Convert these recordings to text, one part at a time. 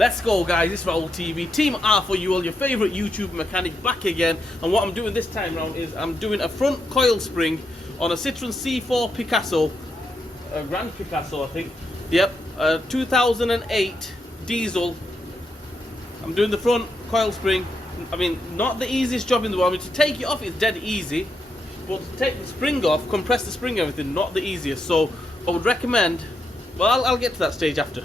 Let's go, guys. It's Raul TV, Team R for you all, your favorite YouTube mechanic, back again. And what I'm doing this time round is I'm doing a front coil spring on a Citroen C4 Picasso, a Grand Picasso, I think. Yep, 2008 diesel. I'm doing the front coil spring. I mean, not the easiest job in the world. I mean, to take it off is dead easy, but to take the spring off, compress the spring, everything, not the easiest. So I would recommend, well, I'll get to that stage after.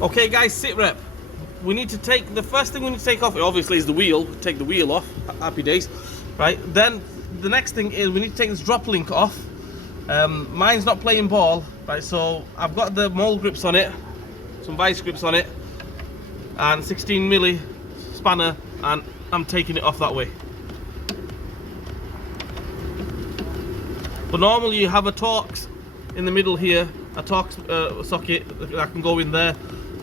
Okay guys, sit rep. We need to take, the first thing we need to take off, obviously, is the wheel. Take the wheel off, happy days. Right, then the next thing is we need to take this drop link off. Mine's not playing ball, right, so I've got the mold grips on it, some vice grips on it, and 16mm spanner, and I'm taking it off that way. But normally you have a Torx in the middle here, a Torx socket that can go in there,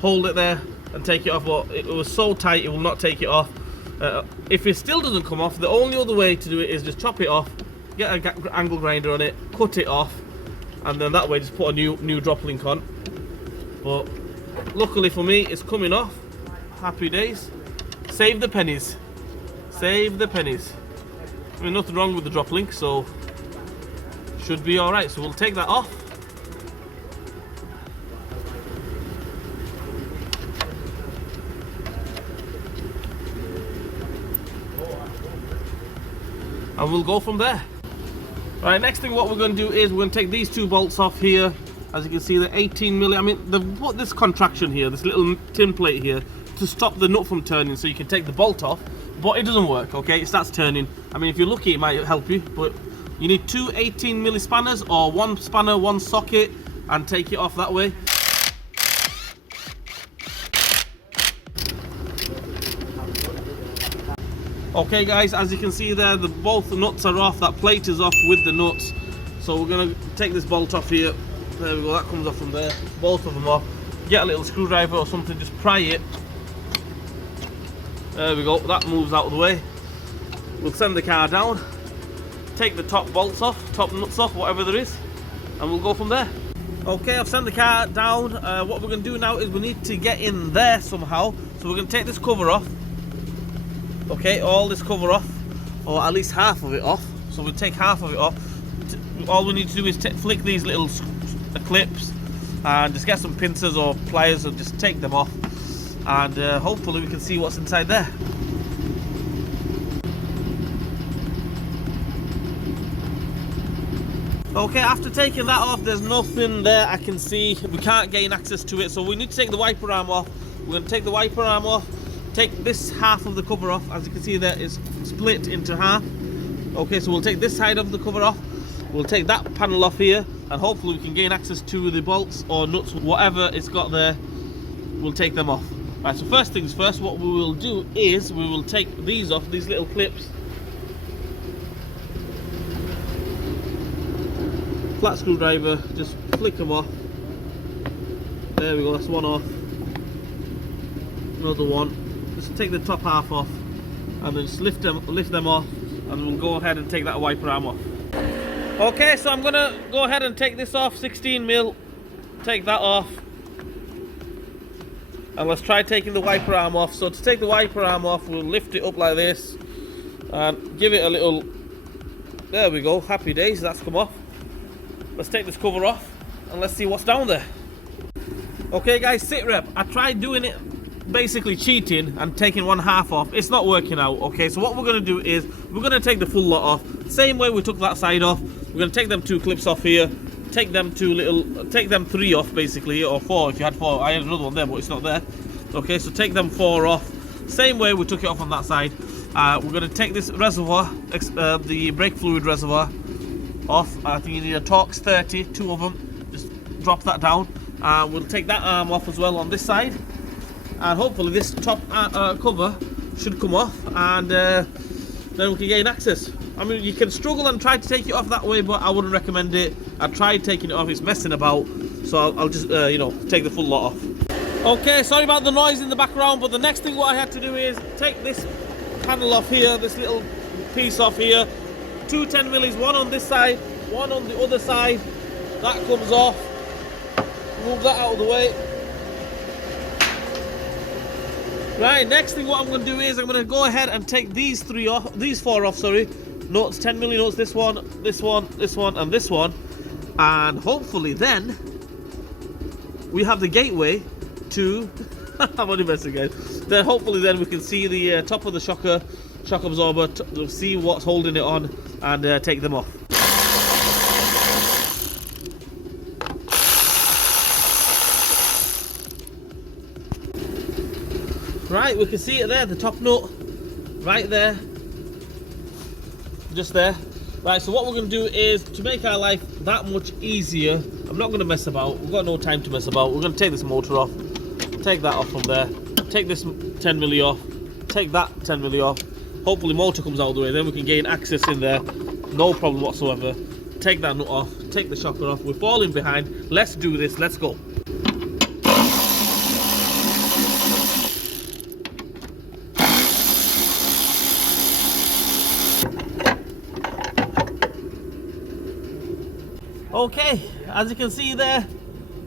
hold it there and take it off, but it was so tight it will not take it off. If it still doesn't come off, the only other way to do it is just chop it off, get an angle grinder on it, cut it off, and then that way just put a new drop link on. But luckily for me, it's coming off. Happy days. Save the pennies. Save the pennies. I mean, nothing wrong with the drop link, so should be alright. So we'll take that off. And we'll go from there. Right, next thing what we're going to do is we're going to take these two bolts off here. As you can see, the 18mm. I mean, they've put this contraction here, this little tin plate here, to stop the nut from turning, so you can take the bolt off, but it doesn't work. Okay, it starts turning. I mean, if you're lucky, it might help you, but you need two 18mm spanners, or one spanner, one socket, and take it off that way. Okay guys, as you can see there, both the nuts are off, that plate is off with the nuts. So we're going to take this bolt off here. There we go, that comes off from there. Both of them off. Get a little screwdriver or something, just pry it. There we go, that moves out of the way. We'll send the car down, take the top bolts off, top nuts off, whatever there is, and we'll go from there. Okay, I've sent the car down. What we're going to do now is we need to get in there somehow. So we're going to take this cover off. Okay, all this cover off, or at least half of it off. So we'll take half of it off. All we need to do is flick these little clips and just get some pincers or pliers and just take them off, and hopefully we can see what's inside there. Okay, after taking that off, there's nothing there I can see. We can't gain access to it, so we need to take the wiper arm off. We're going to take the wiper arm off, take this half of the cover off. As you can see there, it's split into half. Okay, so we'll take this side of the cover off, we'll take that panel off here, and hopefully we can gain access to the bolts or nuts, whatever it's got there. We'll take them off. Right, so first things first, what we will do is we will take these off, these little clips. Flat screwdriver, just flick them off. There we go, that's one off. Another one. Just take the top half off and then just lift them off, and we'll go ahead and take that wiper arm off. Okay, so I'm gonna go ahead and take this off, 16mm, take that off, and let's try taking the wiper arm off. So to take the wiper arm off, we'll lift it up like this and give it a little, there we go, happy days, that's come off. Let's take this cover off and let's see what's down there. Okay guys, sit rep. I tried doing it, basically cheating and taking one half off. It's not working out. Okay, so what we're going to do is we're going to take the full lot off, same way we took that side off. We're going to take them two clips off here, take them three off basically, or four if you had four. I had another one there, but it's not there. Okay, so take them four off, same way we took it off on that side. We're going to take this reservoir, the brake fluid reservoir, off. I think you need a Torx 30, two of them. Just drop that down. We'll take that arm off as well on this side, and hopefully this top cover should come off, and then we can gain access. I mean, you can struggle and try to take it off that way, but I wouldn't recommend it. I tried taking it off, it's messing about, so I'll just you know, take the full lot off. Okay, sorry about the noise in the background, but the next thing what I had to do is take this panel off here, this little piece off here. 2 10mm, one on this side, one on the other side. That comes off. Move that out of the way. Right, next thing what I'm going to do is I'm going to go ahead and take these 4 off, sorry. Nuts, 10mm nuts, this one, this one, this one, and this one. And hopefully then, we have the gateway to... I'm only messing again. Then hopefully then we can see the top of the shock absorber, see what's holding it on, and take them off. Right, we can see it there, the top nut, right there, just there. Right, so what we're going to do is, to make our life that much easier, I'm not going to mess about, we've got no time to mess about, we're going to take this motor off, take that off from there, take this 10mm off, take that 10mm off, hopefully motor comes out of the way, then we can gain access in there, no problem whatsoever. Take that nut off, take the shocker off, we're falling behind, let's do this, let's go. Okay, as you can see there,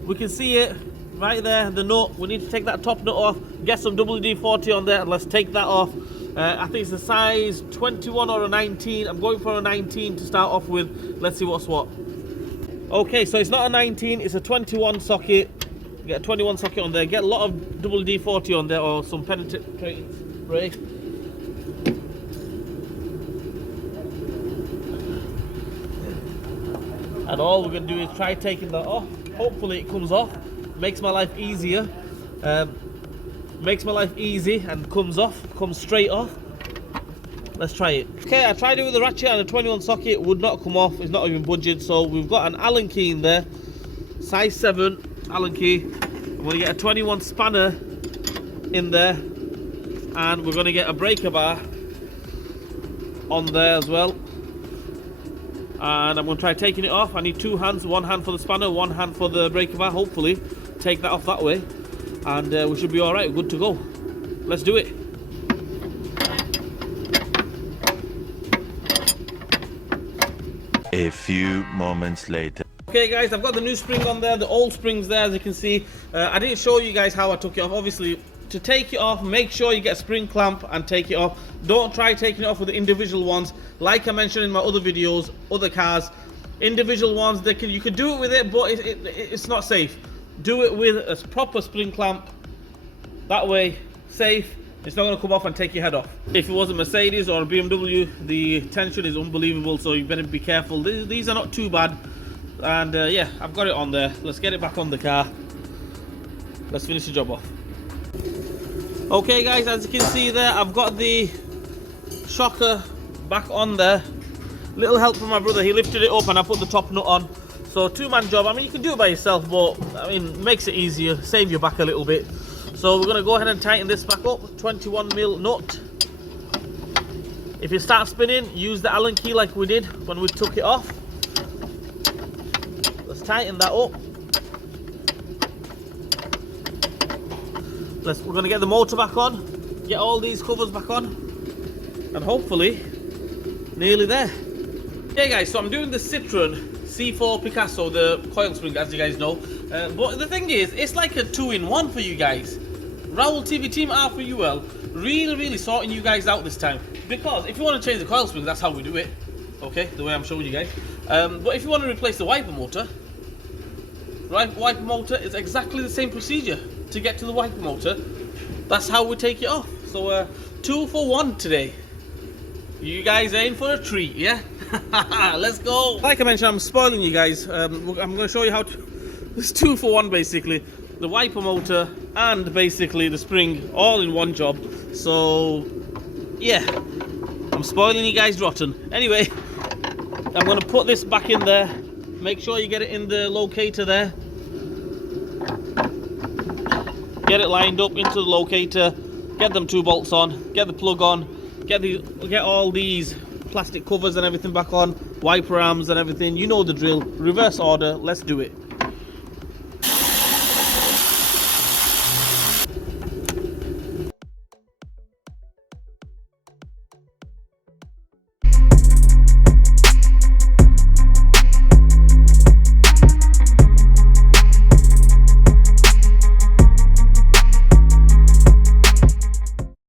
we can see it right there, the nut. We need to take that top nut off, get some WD-40 on there, and let's take that off. I think it's a size 21 or a 19. I'm going for a 19 to start off with. Let's see what's what. Okay, so it's not a 19, it's a 21 socket. Get a 21 socket on there, get a lot of WD-40 on there, or some penetrating spray. And all we're going to do is try taking that off. Hopefully it comes off. Makes my life easier. Makes my life easy and comes off. Comes straight off. Let's try it. Okay, I tried it with the ratchet and a 21 socket. It would not come off. It's not even budging. So we've got an Allen key in there. Size 7 Allen key. I'm going to get a 21 spanner in there. And we're going to get a breaker bar on there as well. And I'm going to try taking it off. I need 2 hands, 1 hand for the spanner, 1 hand for the breaker bar. Hopefully take that off that way, and we should be alright, good to go. Let's do it. A few moments later. Okay guys, I've got the new spring on there, the old springs there, as you can see. I didn't show you guys how I took it off. Obviously, to take it off, make sure you get a spring clamp and take it off. Don't try taking it off with the individual ones. Like I mentioned in my other videos, other cars, individual ones, you can do it with it, but it's not safe. Do it with a proper spring clamp. That way, safe. It's not going to come off and take your head off. If it was a Mercedes or a BMW, the tension is unbelievable, so you better be careful. These are not too bad. And yeah, I've got it on there. Let's get it back on the car. Let's finish the job off. Okay guys, as you can see there, I've got the shocker back on there. Little help from my brother, he lifted it up and I put the top nut on. So 2-man job. I mean, you can do it by yourself, but I mean, makes it easier, save your back a little bit. So we're going to go ahead and tighten this back up. 21mm nut. If you start spinning, use the Allen key like we did when we took it off. Let's tighten that up. We're going to get the motor back on, get all these covers back on, and hopefully nearly there. Okay guys, so I'm doing the Citroen C4 Picasso, the coil spring, as you guys know. But the thing is, it's like a 2-in-1 for you guys. Raoul TV Team R4UL really sorting you guys out this time. Because if you want to change the coil spring, that's how we do it. Okay, the way I'm showing you guys. But if you want to replace the wiper motor, wiper motor is exactly the same procedure. To get to the wiper motor, that's how we take it off. So 2 for 1 today. You guys are in for a treat, yeah? Let's go. Like I mentioned, I'm spoiling you guys. I'm going to show you how to... It's 2 for 1 basically. The wiper motor and basically the spring all in one job. So yeah, I'm spoiling you guys rotten. Anyway, I'm going to put this back in there. Make sure you get it in the locator there. Get it lined up into the locator, get them 2 bolts on, get the plug on, get all these plastic covers and everything back on, wiper arms and everything, you know the drill. Reverse order, let's do it.